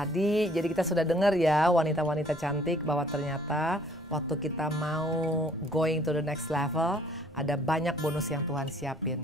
Tadi jadi kita sudah dengar ya wanita-wanita cantik bahwa ternyata waktu kita mau going to the next level ada banyak bonus yang Tuhan siapin.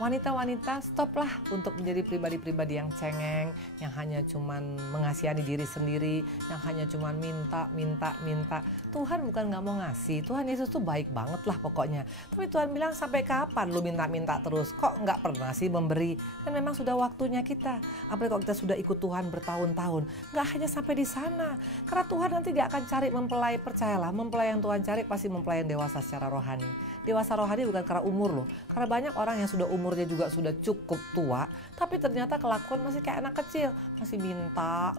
Wanita-wanita stoplah untuk menjadi pribadi-pribadi yang cengeng, yang hanya cuman mengasihani diri sendiri, yang hanya cuman minta. Tuhan bukan gak mau ngasih, Tuhan Yesus tuh baik banget lah pokoknya. Tapi Tuhan bilang sampai kapan lu minta-minta terus, kok gak pernah sih memberi? Dan memang sudah waktunya kita, apalagi kalau kita sudah ikut Tuhan bertahun-tahun, gak hanya sampai di sana. Karena Tuhan nanti gak akan cari mempelai, percayalah, mempelai yang Tuhan cari pasti mempelai yang dewasa secara rohani. Dewasa rohani bukan karena umur loh, karena banyak orang yang sudah umurnya juga sudah cukup tua, tapi ternyata kelakuan masih kayak anak kecil, masih minta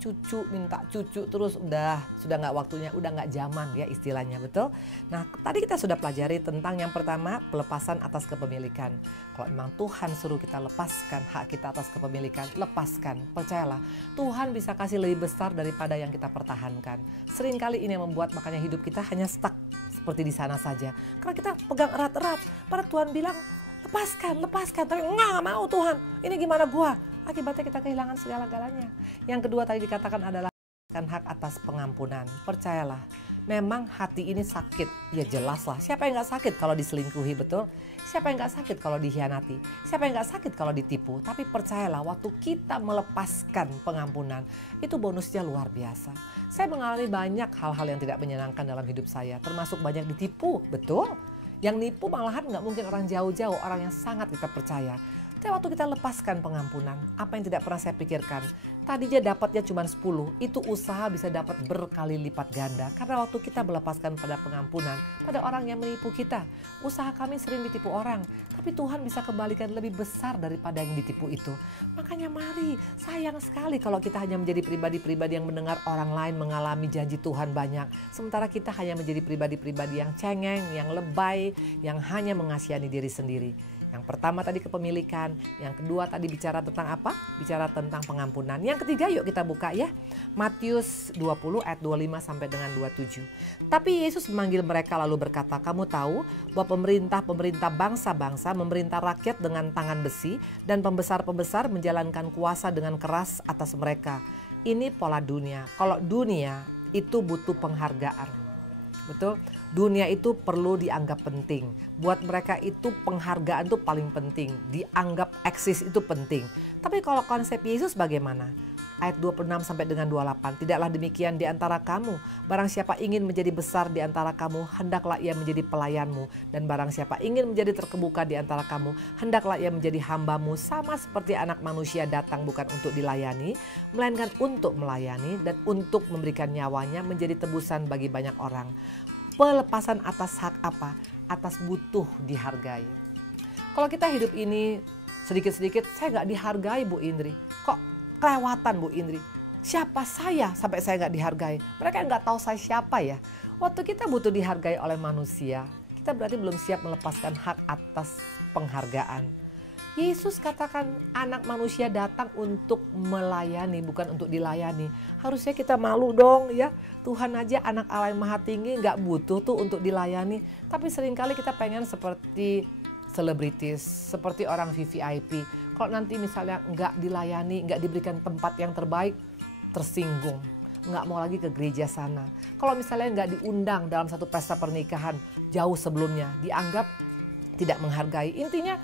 cucu terus sudah nggak waktunya, udah nggak zaman ya istilahnya, betul. Nah tadi kita sudah pelajari tentang yang pertama, pelepasan atas kepemilikan. Kalau memang Tuhan suruh kita lepaskan hak kita atas kepemilikan, lepaskan, percayalah Tuhan bisa kasih lebih besar daripada yang kita pertahankan. Seringkali ini yang membuat makanya hidup kita hanya stuck seperti di sana saja, karena kita pegang erat-erat. Padahal Tuhan bilang lepaskan, tapi nggak mau Tuhan, ini gimana gua? Akibatnya kita kehilangan segala-galanya. Yang kedua tadi dikatakan adalah hak atas pengampunan. Percayalah, memang hati ini sakit, ya jelas lah. Siapa yang gak sakit kalau diselingkuhi, betul? Siapa yang gak sakit kalau dikhianati? Siapa yang gak sakit kalau ditipu? Tapi percayalah, waktu kita melepaskan pengampunan, itu bonusnya luar biasa. Saya mengalami banyak hal-hal yang tidak menyenangkan dalam hidup saya, termasuk banyak ditipu, betul? Yang nipu malahan gak mungkin orang jauh-jauh, orang yang sangat kita percaya. Tapi waktu kita lepaskan pengampunan, apa yang tidak pernah saya pikirkan, tadinya dapatnya cuma 10, itu usaha bisa dapat berkali lipat ganda. Karena waktu kita melepaskan pada pengampunan, pada orang yang menipu kita, usaha kami sering ditipu orang, tapi Tuhan bisa kembalikan lebih besar daripada yang ditipu itu. Makanya mari, sayang sekali kalau kita hanya menjadi pribadi-pribadi yang mendengar orang lain mengalami janji Tuhan banyak, sementara kita hanya menjadi pribadi-pribadi yang cengeng, yang lebay, yang hanya mengasihani diri sendiri. Yang pertama tadi kepemilikan, yang kedua tadi bicara tentang apa? Bicara tentang pengampunan. Yang ketiga yuk kita buka ya. Matius 20 ayat 25 sampai dengan 27. Tapi Yesus memanggil mereka lalu berkata, kamu tahu bahwa pemerintah bangsa-bangsa memerintah rakyat dengan tangan besi dan pembesar-pembesar menjalankan kuasa dengan keras atas mereka. Ini pola dunia. Kalau dunia itu butuh penghargaan. Betul? Dunia itu perlu dianggap penting. Buat mereka itu penghargaan itu paling penting. Dianggap eksis itu penting. Tapi kalau konsep Yesus bagaimana? Ayat 26 sampai dengan 28. Tidaklah demikian di antara kamu. Barang siapa ingin menjadi besar di antara kamu, hendaklah ia menjadi pelayanmu. Dan barang siapa ingin menjadi terkemuka di antara kamu, hendaklah ia menjadi hambamu. Sama seperti anak manusia datang bukan untuk dilayani, melainkan untuk melayani dan untuk memberikan nyawanya menjadi tebusan bagi banyak orang. Pelepasan atas hak apa? Atas butuh dihargai. Kalau kita hidup ini sedikit-sedikit, saya nggak dihargai Bu Indri. Kok kelewatan Bu Indri? Siapa saya sampai saya nggak dihargai? Mereka nggak tahu saya siapa ya. Waktu kita butuh dihargai oleh manusia, kita berarti belum siap melepaskan hak atas penghargaan. Yesus katakan anak manusia datang untuk melayani, bukan untuk dilayani. Harusnya kita malu dong ya. Tuhan aja anak Allah yang maha tinggi gak butuh tuh untuk dilayani. Tapi seringkali kita pengen seperti selebritis, seperti orang VVIP. Kalau nanti misalnya gak dilayani, gak diberikan tempat yang terbaik, tersinggung. Nggak mau lagi ke gereja sana. Kalau misalnya gak diundang dalam satu pesta pernikahan jauh sebelumnya, dianggap tidak menghargai. Intinya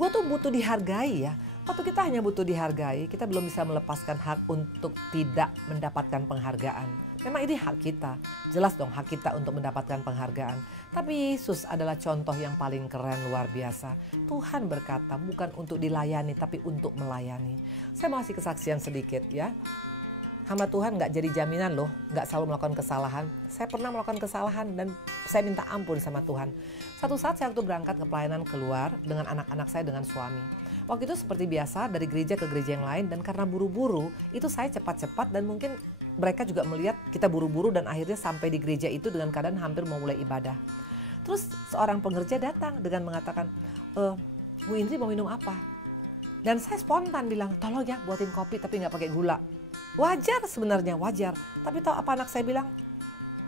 gue tuh butuh dihargai ya. Waktu kita hanya butuh dihargai, kita belum bisa melepaskan hak untuk tidak mendapatkan penghargaan. Memang ini hak kita, jelas dong hak kita untuk mendapatkan penghargaan. Tapi Yesus adalah contoh yang paling keren, luar biasa. Tuhan berkata bukan untuk dilayani tapi untuk melayani. Saya mau kasih kesaksian sedikit ya. Hamba Tuhan gak jadi jaminan loh, gak selalu melakukan kesalahan. Saya pernah melakukan kesalahan dan saya minta ampun sama Tuhan. Satu saat saya waktu berangkat ke pelayanan keluar dengan anak-anak saya dengan suami. Waktu itu seperti biasa dari gereja ke gereja yang lain dan karena buru-buru itu saya cepat-cepat dan mungkin mereka juga melihat kita buru-buru dan akhirnya sampai di gereja itu dengan keadaan hampir mau mulai ibadah. Terus seorang pengerja datang dengan mengatakan, Bu Indri mau minum apa? Dan saya spontan bilang, tolong ya buatin kopi tapi gak pakai gula. Wajar sebenarnya, wajar. Tapi tahu apa anak saya bilang?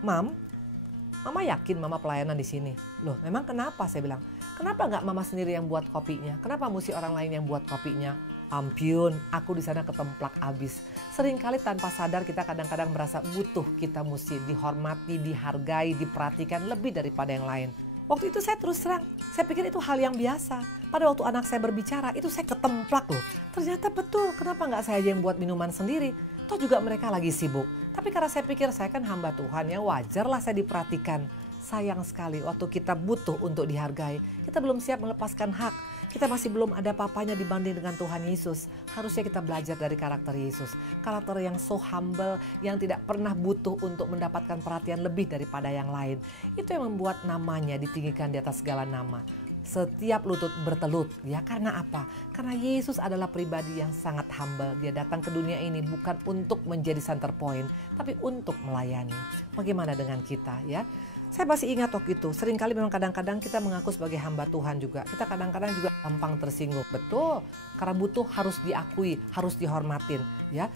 Mama yakin mama pelayanan di sini. Loh, memang kenapa? Saya bilang, kenapa nggak mama sendiri yang buat kopinya? Kenapa mesti orang lain yang buat kopinya? Ampun, aku di sana ketemplak abis. Seringkali tanpa sadar kita kadang-kadang merasa butuh, kita mesti dihormati, dihargai, diperhatikan lebih daripada yang lain. Waktu itu saya terus terang, saya pikir itu hal yang biasa. Pada waktu anak saya berbicara, itu saya ketemplak loh. Ternyata betul, kenapa nggak saya aja yang buat minuman sendiri? Toh juga mereka lagi sibuk. Tapi karena saya pikir saya kan hamba Tuhan ya, wajarlah saya diperhatikan. Sayang sekali waktu kita butuh untuk dihargai, kita belum siap melepaskan hak. Kita masih belum ada apa-apanya dibanding dengan Tuhan Yesus. Harusnya kita belajar dari karakter Yesus. Karakter yang so humble, yang tidak pernah butuh untuk mendapatkan perhatian lebih daripada yang lain. Itu yang membuat namanya ditinggikan di atas segala nama. Setiap lutut bertelut, ya karena apa? Karena Yesus adalah pribadi yang sangat humble. Dia datang ke dunia ini bukan untuk menjadi center point, tapi untuk melayani. Bagaimana dengan kita ya? Saya masih ingat waktu itu, seringkali memang kadang-kadang kita mengaku sebagai hamba Tuhan juga. Kita kadang-kadang juga gampang tersinggung. Betul, karena butuh harus diakui, harus dihormatin. Ya,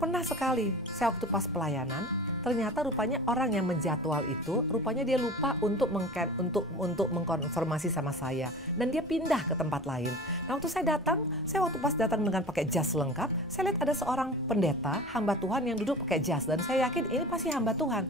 pernah sekali saya waktu pas pelayanan, ternyata rupanya orang yang menjadwal itu, rupanya dia lupa untuk mengkonfirmasi sama saya. Dan dia pindah ke tempat lain. Nah waktu saya waktu pas datang dengan pakai jas lengkap, saya lihat ada seorang pendeta, hamba Tuhan yang duduk pakai jas. Dan saya yakin ini pasti hamba Tuhan.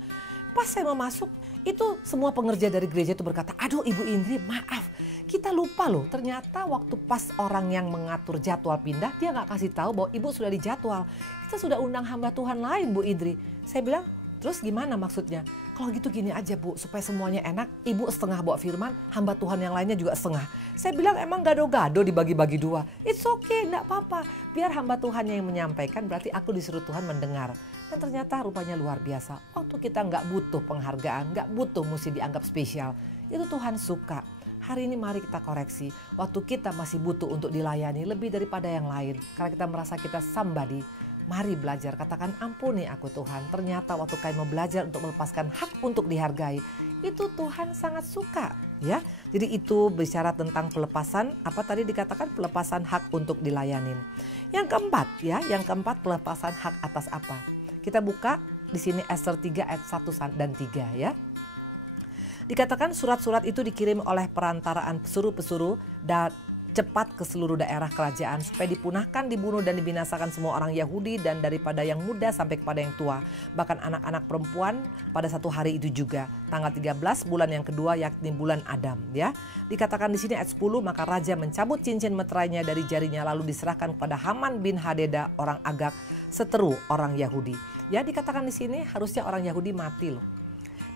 Pas saya mau masuk, itu semua pengerja dari gereja itu berkata, aduh Ibu Indri maaf, kita lupa loh. Ternyata waktu pas orang yang mengatur jadwal pindah, dia gak kasih tahu bahwa Ibu sudah dijadwal. Kita sudah undang hamba Tuhan lain Bu Indri. Saya bilang, terus gimana maksudnya? Kalau gitu gini aja Bu, supaya semuanya enak, Ibu setengah bawa firman, hamba Tuhan yang lainnya juga setengah. Saya bilang emang gado-gado dibagi-bagi dua. It's okay, enggak apa-apa. Biar hamba Tuhan yang menyampaikan, berarti aku disuruh Tuhan mendengar. Dan ternyata rupanya luar biasa. Waktu kita nggak butuh penghargaan, nggak butuh mesti dianggap spesial. Itu Tuhan suka. Hari ini mari kita koreksi. Waktu kita masih butuh untuk dilayani lebih daripada yang lain. Karena kita merasa kita somebody. Mari belajar, katakan ampuni aku Tuhan. Ternyata waktu kami mau belajar untuk melepaskan hak untuk dihargai. Itu Tuhan sangat suka. Ya, jadi itu bicara tentang pelepasan, apa tadi dikatakan pelepasan hak untuk dilayanin. Yang keempat pelepasan hak atas apa? Kita buka di sini Ester 3 ayat 1 dan 3 ya. Dikatakan surat-surat itu dikirim oleh perantaraan pesuruh-pesuruh dan cepat ke seluruh daerah kerajaan supaya dipunahkan, dibunuh dan dibinasakan semua orang Yahudi dan daripada yang muda sampai kepada yang tua. Bahkan anak-anak perempuan pada satu hari itu juga. Tanggal 13 bulan yang kedua yakni bulan Adam ya. Dikatakan di sini ayat 10 maka raja mencabut cincin meterainya dari jarinya lalu diserahkan kepada Haman bin Hadeda orang Agag seteru orang Yahudi. Ya dikatakan di sini harusnya orang Yahudi mati loh.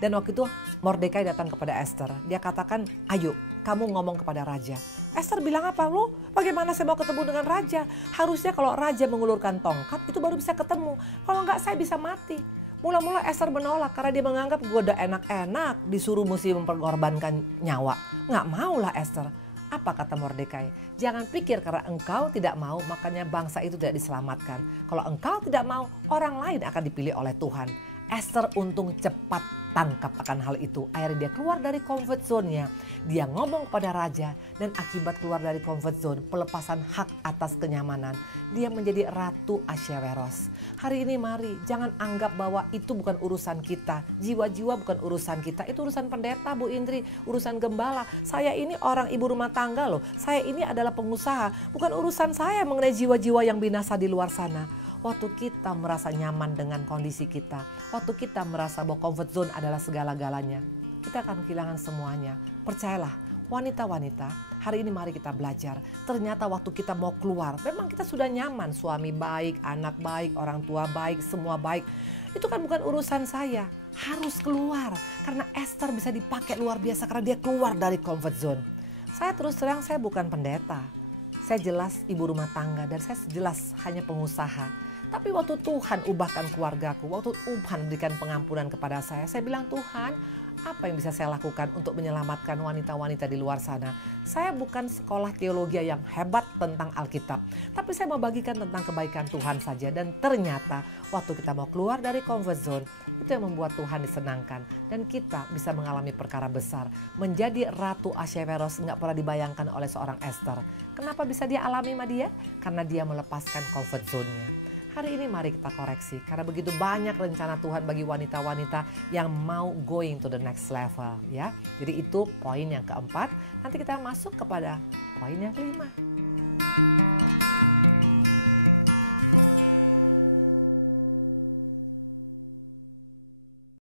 Dan waktu itu Mordekai datang kepada Esther. Dia katakan, ayo kamu ngomong kepada raja. Esther bilang apa? Loh bagaimana saya mau ketemu dengan raja? Harusnya kalau raja mengulurkan tongkat itu baru bisa ketemu. Kalau enggak saya bisa mati. Mula-mula Esther menolak karena dia menganggap gue udah enak-enak disuruh mesti memperkorbankan nyawa. Nggak maulah Esther. Apa kata Mordekai? Jangan pikir karena engkau tidak mau makanya bangsa itu tidak diselamatkan. Kalau engkau tidak mau orang lain akan dipilih oleh Tuhan. Esther untung cepat tangkap akan hal itu. Akhirnya dia keluar dari comfort zone-nya. Dia ngomong kepada raja dan akibat keluar dari comfort zone, pelepasan hak atas kenyamanan. Dia menjadi Ratu Ahasuerus. Hari ini mari jangan anggap bahwa itu bukan urusan kita. Jiwa-jiwa bukan urusan kita. Itu urusan pendeta Bu Indri, urusan gembala. Saya ini orang ibu rumah tangga loh. Saya ini adalah pengusaha. Bukan urusan saya mengenai jiwa-jiwa yang binasa di luar sana. Waktu kita merasa nyaman dengan kondisi kita, waktu kita merasa bahwa comfort zone adalah segala-galanya, kita akan kehilangan semuanya. Percayalah, wanita-wanita, hari ini mari kita belajar. Ternyata waktu kita mau keluar, memang kita sudah nyaman, suami baik, anak baik, orang tua baik, semua baik. Itu kan bukan urusan saya, harus keluar. Karena Esther bisa dipakai luar biasa karena dia keluar dari comfort zone. Saya terus terang, saya bukan pendeta. Saya jelas ibu rumah tangga dan saya jelas hanya pengusaha. Tapi waktu Tuhan ubahkan keluargaku, waktu Tuhan berikan pengampunan kepada saya bilang Tuhan apa yang bisa saya lakukan untuk menyelamatkan wanita-wanita di luar sana. Saya bukan sekolah teologi yang hebat tentang Alkitab, tapi saya mau bagikan tentang kebaikan Tuhan saja. Dan ternyata waktu kita mau keluar dari comfort zone, itu yang membuat Tuhan disenangkan. Dan kita bisa mengalami perkara besar. Menjadi Ratu Ahasuerus nggak pernah dibayangkan oleh seorang Esther. Kenapa bisa dia alami sama dia? Karena dia melepaskan comfort zone-nya. Hari ini mari kita koreksi karena begitu banyak rencana Tuhan bagi wanita-wanita yang mau going to the next level ya. Jadi itu poin yang keempat. Nanti kita masuk kepada poin yang kelima.